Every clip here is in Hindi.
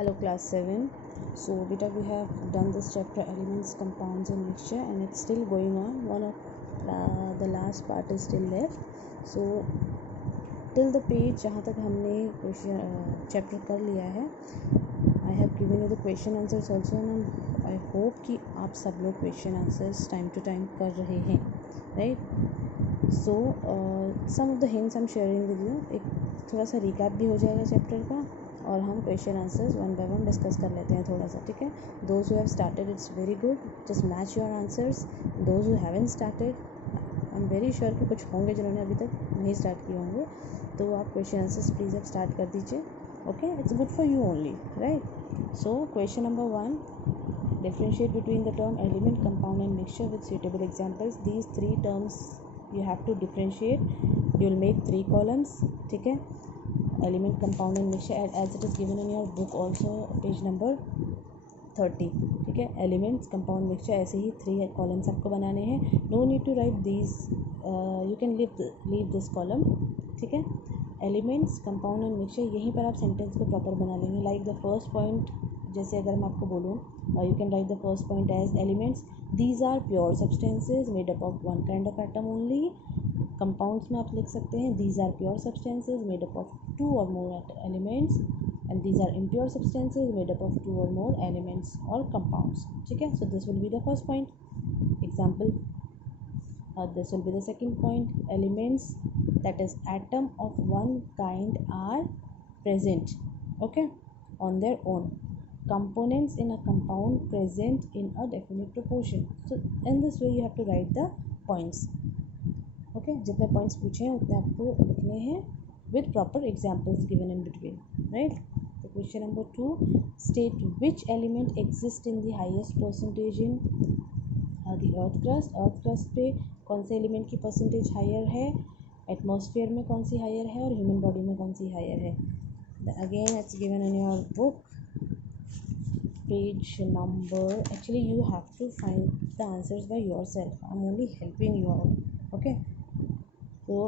Hello class 7. So beta we have done this chapter elements, compounds and mixture, and it's still going on. One of the last part is still left. So till the page जहाँ तक हमने क्वेश्चन चैप्टर कर लिया है, I have given you the question answers also, and I hope कि आप सब लोग question answers time to time कर रहे हैं, right? So some of the hints I'm sharing with you. एक थोड़ा सा recap भी हो जाएगा चैप्टर का, और हम question answers one by one discuss कर लेते हैं थोड़ा सा, ठीक है. Those who have started it's very good, just match your answers. Those who haven't started, I am very sure कि कुछ होंगे जिन्होंने अभी तक नहीं स्टार्ट किए होंगे, तो आप क्वेश्चन आंसर्स प्लीज़ अब स्टार्ट कर दीजिए. Okay, it's good for you only, right. So question number 1, differentiate between the term element, compound and mixture with suitable examples. These three terms you have to differentiate. You will make 3 columns, ठीक है. Element, compound and mixture as it is given in your book also, page number 30, ठीक है. एलिमेंट्स, कंपाउंड, मिक्सचर, ऐसे ही 3 कॉलम्स आपको बनाने हैं. No need to write these, you can leave this column, ठीक है. एलिमेंट्स, कंपाउंड एंड मिक्सचर, यहीं पर आप सेंटेंस को प्रॉपर बना लेंगे. लाइक द फर्स्ट पॉइंट, जैसे अगर मैं आपको बोलूँ, you can write the first point as elements, these are pure substances made up of one kind of atom only. Compounds में आप लिख सकते हैं, these are pure substances made up of 2 or more elements, and these are impure substances made up of 2 or more elements or compounds, ठीक है. So this will be the first point. Example, this will be the second point. Elements, that is atom of one kind, are present, okay, on their own. Components in a compound present in a definite proportion. So in this way you have to write the points, okay. जितने points पूछे हैं उतने आपको लिखने हैं with proper examples given in between, right? So question number 2, state which element exists in the highest percentage in the earth crust. earth crust पे कौन से एलिमेंट की परसेंटेज हायर है, एटमॉस्फेयर में कौन सी हायर है, और ह्यूमन बॉडी में कौन सी हायर है. Again it's given in your book, page number, actually you have to find the answers by yourself. I'm only helping you out, okay. So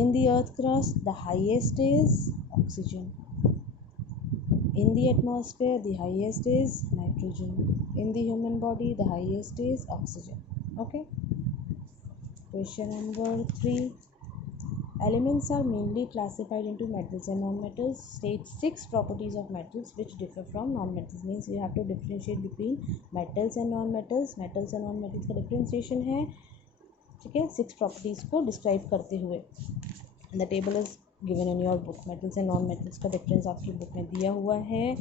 in the earth crust, the highest is oxygen. In the atmosphere, the highest is nitrogen. In the human body, the highest is oxygen, okay. Question number 3, elements are mainly classified into metals and non-metals. State 6 properties of metals which differ from non-metals. Means you have to differentiate between metals and non-metals. metals and non-metals का differentiation है, ठीक है, 6 प्रॉपर्टीज़ को डिस्क्राइब करते हुए. The table is given in your book. Metals and non metals का डिफरेंस आपकी बुक में दिया हुआ है.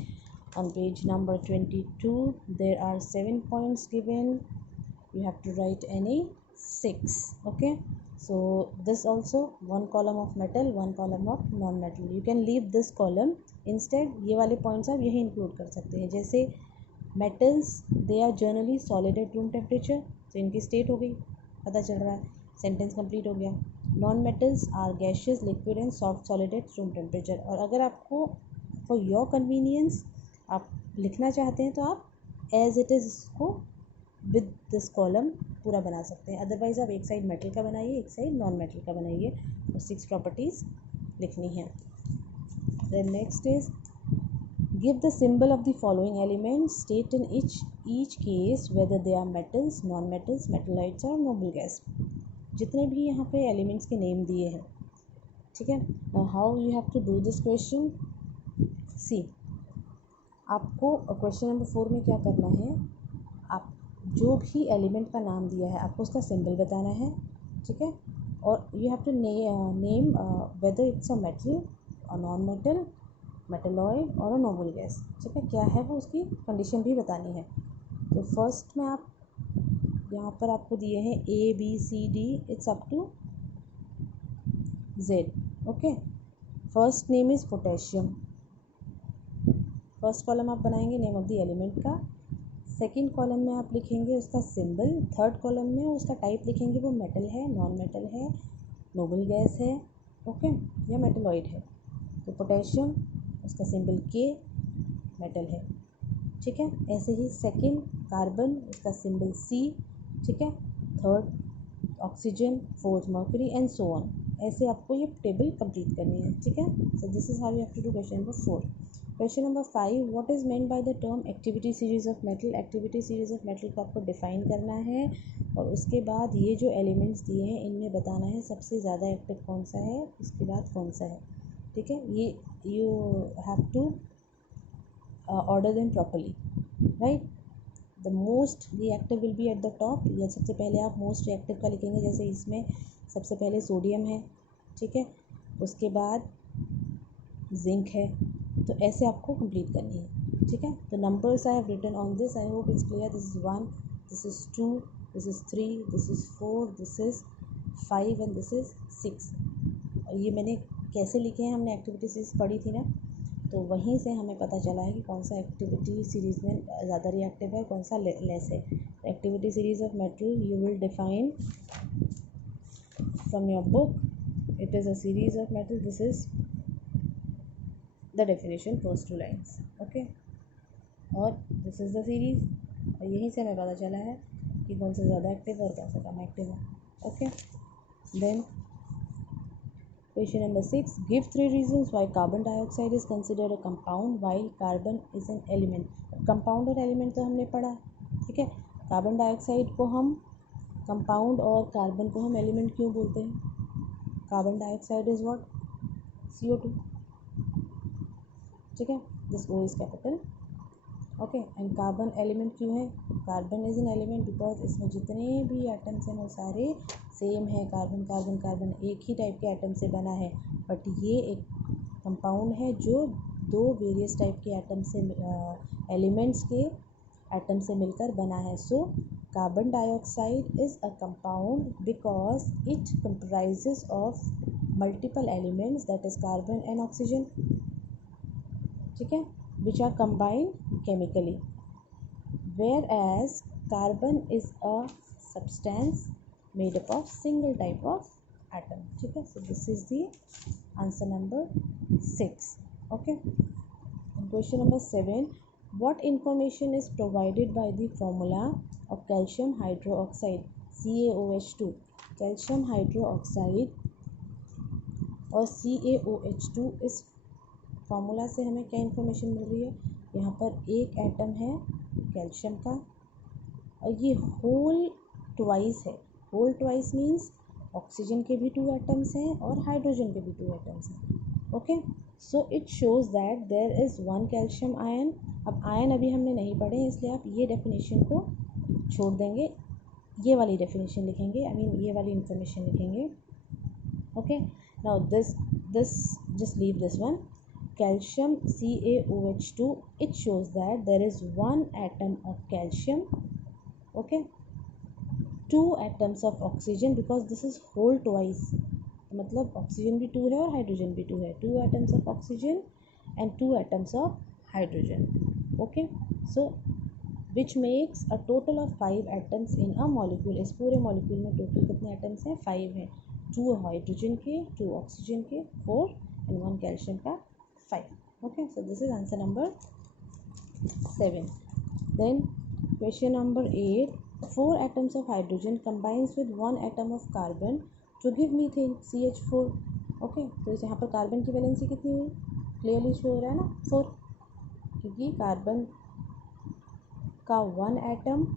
On page number 22 there are 7 points given. You have to write any 6, okay. So this also 1 column of metal, 1 column of non metal. You can leave this column. Instead ये वाले पॉइंट्स आप यही इंक्लूड कर सकते हैं. जैसे metals, they are generally solid at room temperature, तो इनकी स्टेट हो गई, पता चल रहा है, सेंटेंस कंप्लीट हो गया. Non metals are gaseous, liquid and soft solid at room temperature. और अगर आपको फॉर योर कन्वीनियंस आप लिखना चाहते हैं तो आप एज इट इज़ इसको विद दिस कॉलम पूरा बना सकते हैं. अदरवाइज़ आप एक साइड मेटल का बनाइए, एक साइड नॉन मेटल का बनाइए, और 6 प्रॉपर्टीज़ लिखनी है. Then next is give the symbol of the following elements. State in each case whether they are metals, non metals, metalloids और नोबल गैस. जितने भी यहाँ पे एलिमेंट्स के नेम दिए हैं, ठीक है. How you have to do this question. See, आपको क्वेश्चन नंबर 4 में क्या करना है, आप जो भी एलिमेंट का नाम दिया है आपको उसका सिंबल बताना है, ठीक है. और you have to name whether it's a metal और नॉन मेटल, मेटलॉइड और अ नोबल गैस, ठीक है. क्या है वो, उसकी कंडीशन भी बतानी है. तो फर्स्ट में आप यहाँ पर आपको दिए हैं ABCD, it's up to Z, okay. First name is potassium. First column आप बनाएंगे नेम ऑफ द एलिमेंट का. सेकंड कॉलम में आप लिखेंगे उसका सिंबल. थर्ड कॉलम में उसका टाइप लिखेंगे, वो मेटल है, नॉन मेटल है, नोबल गैस है, ओके, या मेटलॉइड है. तो पोटेशियम, उसका सिंबल K, मेटल है, ठीक है. ऐसे ही सेकंड कार्बन, उसका सिंबल C, ठीक है. Third oxygen, fourth mercury and so on. ऐसे आपको ये टेबल कंप्लीट करनी है, ठीक है. So this is how you have to do question number 4. Question number 5, what is meant by the term activity series of metal. Activity series of metal को आपको डिफाइन करना है और उसके बाद ये जो एलिमेंट्स दिए हैं इनमें बताना है सबसे ज़्यादा एक्टिव कौन सा है, उसके बाद कौन सा है। ठीक है, ये you have to order them properly, right. The most reactive will be at the top, या सबसे पहले आप मोस्ट रिएक्टिव का लिखेंगे, जैसे इसमें सबसे पहले सोडियम है, ठीक है, उसके बाद जिंक है, तो ऐसे आपको कंप्लीट करनी है। ठीक है, तो numbers I have written on this, I hope it's clear. This is 1, this is 2, this is 3, this is 4, this is 5 and this is 6। और ये मैंने कैसे लिखे हैं, हमने एक्टिविटी सीरीज पढ़ी थी ना, तो वहीं से हमें पता चला है कि कौन सा एक्टिविटी सीरीज़ में ज़्यादा रिएक्टिव है, कौन सा लेस है। Activity series of metal you will define from your book, it is a series of metal, this is the definition first 2 lines, okay. और दिस इज़ द सीरीज, और यहीं से हमें पता चला है कि कौन सा ज़्यादा एक्टिव और कौन सा कम एक्टिव है, okay. Then question number 6, give 3 reasons why carbon dioxide is considered a compound while carbon is an element. Compound और एलिमेंट तो हमने पढ़ा, ठीक है। कार्बन डाइऑक्साइड को हम कंपाउंड और कार्बन को हम एलिमेंट क्यों बोलते हैं? Carbon dioxide is what? CO2, ठीक है, this O is capital, okay. And carbon element क्यों है? Carbon is an element because इसमें जितने भी एटम्स हैं वो सारे सेम है, कार्बन कार्बन कार्बन एक ही टाइप के एटम से बना है, बट ये एक कंपाउंड है जो 2 वेरियस टाइप के एटम से एलिमेंट्स के एटम से मिलकर बना है। So carbon dioxide is a compound because it comprises of multiple elements, that is carbon and oxygen, ठीक है, which are combined chemically, whereas carbon is a substance made up of single type of atom, ठीक है। So this is the answer number 6, okay. And question number 7, what information is provided by the formula of calcium hydroxide CaOH2। calcium hydroxide और CaOH2 इस फार्मूला से हमें क्या इन्फॉर्मेशन मिल रही है? यहाँ पर एक एटम है कैल्शियम का और ये होल ट्वाइस है। होल ट्वाइस मीन्स ऑक्सीजन के भी 2 एटम्स हैं और हाइड्रोजन के भी 2 एटम्स हैं, okay. So it shows that there is 1 calcium ion. अब आयन अभी हमने नहीं पढ़े हैं, इसलिए आप ये डेफिनेशन को छोड़ देंगे, ये वाली डेफिनेशन लिखेंगे, आई मीन ये वाली इन्फॉर्मेशन लिखेंगे, okay. Now this just leave this one. Calcium CaOH2, it shows that there is 1 atom of calcium, okay, 2 atoms of oxygen because this is whole twice, मतलब ऑक्सीजन भी 2 है और हाइड्रोजन भी 2 है, 2 atoms of oxygen and 2 atoms of hydrogen, okay. So which makes a total of 5 atoms in a molecule। इस पूरे मॉलिक्यूल में टोटल कितने एटम्स हैं? 5 हैं, 2 हाइड्रोजन के, 2 ऑक्सीजन के 4 and 1 कैल्शियम का 5, okay. So this is answer number 7. Then question number 8, 4 atoms of hydrogen combines with 1 atom of carbon to give methane CH4, okay. तो यहाँ पर कार्बन की वैलेंसी कितनी हुई? क्लियरली शो हो रहा है ना, 4, क्योंकि कार्बन का 1 एटम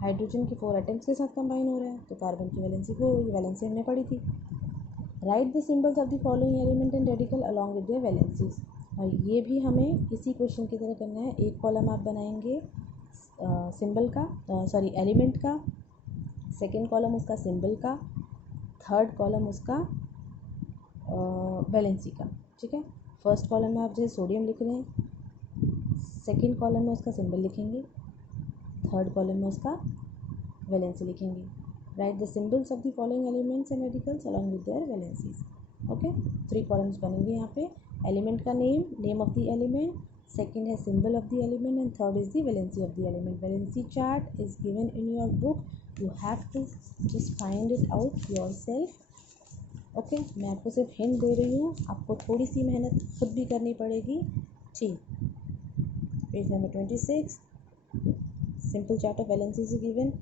हाइड्रोजन के 4 एटम्स के साथ कंबाइन हो रहा है, तो कार्बन की वैलेंसी 4, ये वैलेंसी हमने पढ़ी थी। Right the symbols of the following element and radical along with their valencies. और ये भी हमें इसी क्वेश्चन की तरह करना है। एक कॉलम आप बनाएंगे सिंबल का, सॉरी एलिमेंट का, सेकंड कॉलम उसका सिंबल का, थर्ड कॉलम उसका वैलेंसी का, ठीक है। फर्स्ट कॉलम में आप जैसे सोडियम लिख रहे हैं, सेकंड कॉलम में उसका सिंबल लिखेंगे, थर्ड कॉलम में उसका वैलेंसी लिखेंगे। Write the symbols of the following elements and radicals along with their valencies, okay. 3 columns बनेंगे यहाँ पे। एलिमेंट का name of the element, second है symbol of the element and third is the valency of the element. Valency chart is given in your book, you have to just find it out yourself, okay. मैं आपको सिर्फ हिंट दे रही हूँ, आपको थोड़ी सी मेहनत खुद भी करनी पड़ेगी, ठीक। Page number 26, simple chart of valencies is given.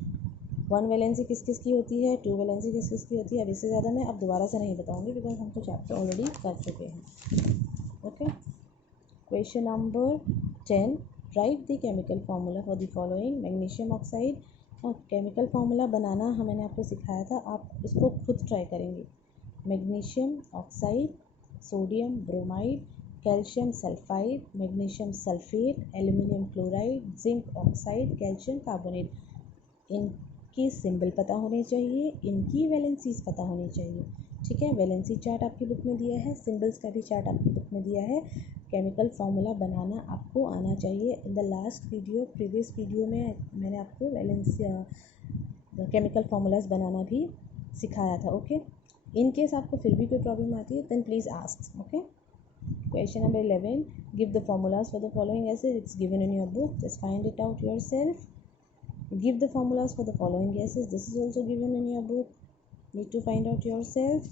1 valency किस किस की होती है, 2 वैलेंसी किस किस की होती है। अब इससे ज़्यादा मैं अब दोबारा से नहीं बताऊंगी बिकॉज हम तो चैप्टर ऑलरेडी कर चुके हैं, okay. Question number 10, right the chemical formula for the following magnesium oxide. और केमिकल फार्मूला बनाना मैंने आपको सिखाया था, आप उसको खुद ट्राई करेंगे। Magnesium oxide, sodium bromide, calcium sulphide, magnesium sulphate, aluminium chloride, zinc oxide, calcium carbonate. इनके सिंबल पता होने चाहिए, इनकी वैलेंसीज पता होनी चाहिए। ठीक है, वैलेंसी चार्ट आपकी बुक में दिया है, सिंबल्स का भी चार्ट आपकी बुक में दिया है। केमिकल फार्मूला बनाना आपको आना चाहिए। In the last video, previous video में मैंने आपको वैलेंसी केमिकल फार्मूलाज बनाना भी सिखाया था। ओके, इन केस आपको फिर भी कोई प्रॉब्लम आती है then please ask. Okay, question number 11, give the formulas for the following acid. It's given in your book, just find it out yourself. Give the formulas for the following gases. This is also given in your book. Need to find out yourself.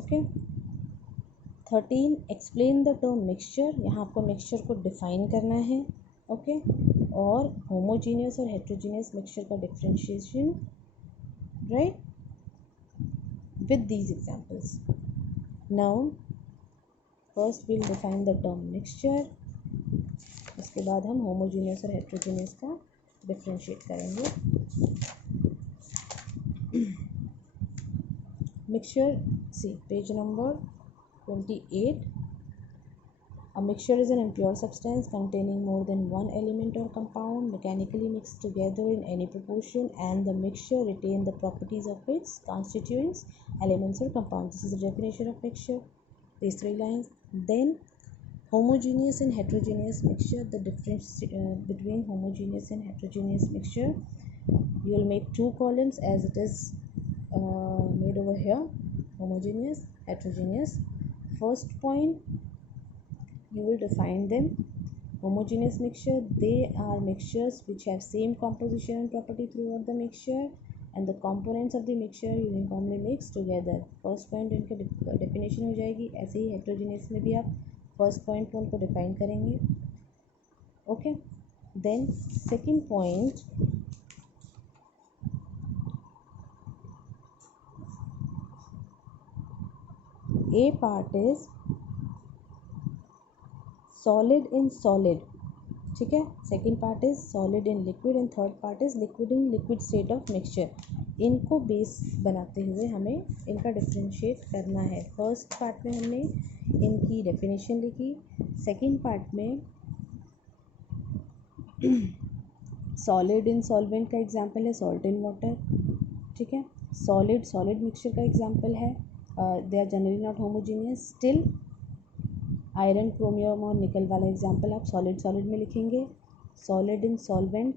Okay. 13, explain the term mixture. यहाँ आपको mixture को define करना है. Okay. और homogeneous और heterogeneous mixture का differentiation, right? With these examples. Now, first we'll define the term mixture. उसके बाद हम homogeneous और heterogeneous का डिफ्रेंशिएट करेंगे। Mixture, see page number 28। A mixture is an impure substance containing more than one element or compound mechanically mixed together in any proportion, and the mixture retain the properties of its constituents, elements or compounds. This is the definition of mixture, these 3 lines. Then homogeneous and heterogeneous mixture, the difference between homogeneous and heterogeneous mixture, you will make 2 columns as it is made over here, homogeneous, heterogeneous. First point, you will define them. Homogeneous mixture, they are mixtures which have same composition and property throughout the mixture, and the components of the mixture uniformly mixed together. First point इनका definition हो जाएगी। ऐसे ही heterogeneous में भी आप फर्स्ट पॉइंट को उनको डिफाइन करेंगे। Okay, then second point, A part is solid in solid. ठीक है, second part is solid in liquid and third part is liquid in liquid state of mixture. इनको बेस बनाते हुए हमें इनका डिफ्रेंशिएट करना है। फर्स्ट पार्ट में हमने इनकी डेफिनेशन लिखी, सेकंड पार्ट में सॉलिड इन सॉल्वेंट का एग्जांपल है सॉल्ट इन वाटर। ठीक है, सॉलिड सॉलिड मिक्सचर का एग्जांपल है, they are generally not homogeneous. Still iron chromium और निकल वाला एग्जांपल आप सॉलिड सॉलिड में लिखेंगे। Solid in solvent,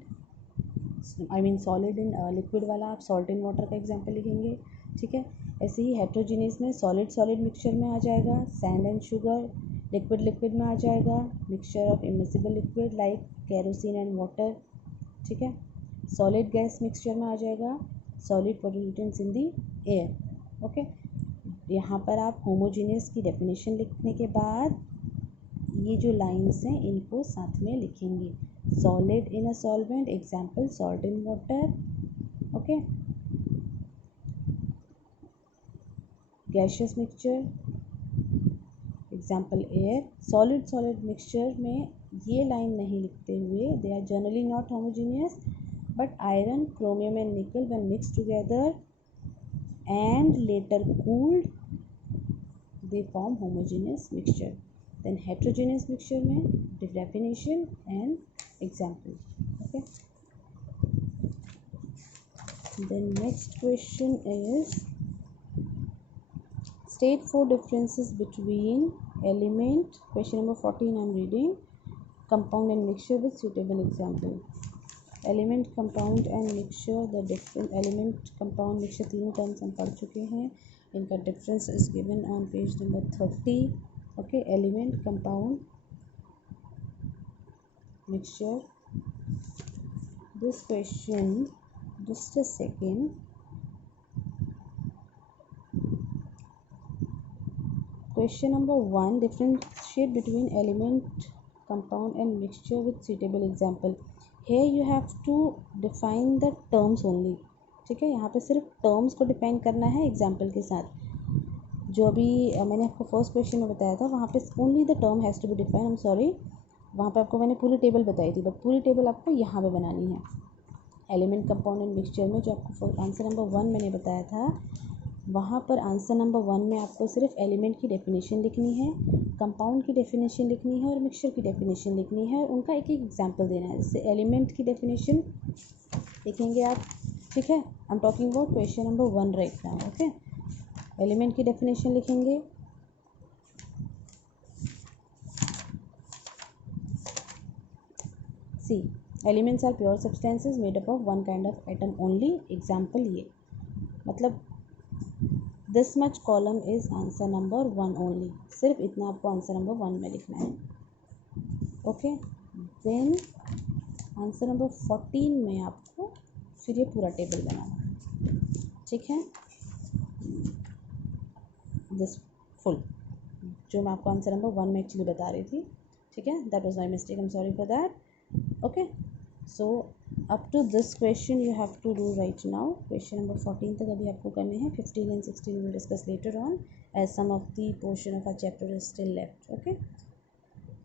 I mean solid in liquid वाला आप सॉल्ट इन वाटर का एग्जांपल लिखेंगे। ठीक है, ऐसे ही हेट्रोजीनियस में सॉलिड सॉलिड मिक्सचर में आ जाएगा sand and sugar, liquid liquid में आ जाएगा mixture of immiscible liquid like kerosene and water. ठीक है, सॉलिड गैस मिक्सचर में आ जाएगा सॉलिड पोल्यूटेंट्स इन दी एयर। ओके, यहाँ पर आप होमोजीनियस की डेफिनेशन लिखने के बाद ये जो लाइन्स हैं इनको साथ में लिखेंगे। Solid in a solvent, example salt in water. Okay, gaseous mixture, example air. Solid solid mixture में ये लाइन नहीं लिखते हुए, they are generally not homogeneous but iron chromium and nickel when mixed together and later cooled they form homogeneous mixture. Then heterogeneous mixture में definition and example. Okay, then next question is state 4 differences between element. Question number 14 I am reading. Compound and mixture with suitable example. Element, compound and mixture, the different element, compound, mixture तीनों टर्म्स हम पढ़ चुके हैं। इनका difference is given on page number 30. Okay, element, compound, mixture. This question, just a second, question number 1, differentiate between element, compound and mixture with suitable example. Here you have to define the terms only. ठीक है, यहाँ पे सिर्फ terms को डिफाइन करना है एग्जाम्पल के साथ। जो अभी मैंने आपको फर्स्ट क्वेश्चन में बताया था, वहाँ पे only the term has to be define, I am sorry, वहाँ पे आपको मैंने पूरी टेबल बताई थी, बट पूरी टेबल आपको यहाँ पे बनानी है। एलिमेंट कंपाउंड मिक्सचर में जो आपको आंसर नंबर 1 मैंने बताया था, वहाँ पर आंसर नंबर 1 में आपको सिर्फ एलिमेंट की डेफिनेशन लिखनी है, कंपाउंड की डेफिनेशन लिखनी है और मिक्सचर की डेफिनेशन लिखनी है, उनका एक एक एग्जांपल देना है। जैसे एलिमेंट की डेफिनेशन लिखेंगे आप, ठीक है, I am talking about question number 1 right now, okay. Element की डेफिनेशन लिखेंगे, see elements are pure substances made up of one kind of atom only, example ये, मतलब this much column is answer number 1 only, सिर्फ इतना आपको आंसर नंबर 1 में लिखना है, ओके। देन आंसर नंबर 14 में आपको फिर ये पूरा टेबल बनाना है, ठीक है, दिस फुल, जो मैं आपको आंसर नंबर 1 में एक्चुअली बता रही थी, ठीक है, that was my mistake, I am sorry for that, okay. So up to this question you have to do right now, question number 14 तक अभी आपको करने हैं, 15 and 16 will discuss later on as some of the portion of our chapter is still left, okay.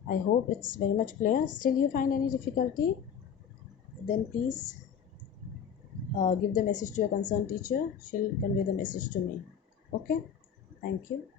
I hope it's very much clear. Still you find any difficulty, then please give the message to your concerned teacher. She'll convey the message to me, okay. Thank you.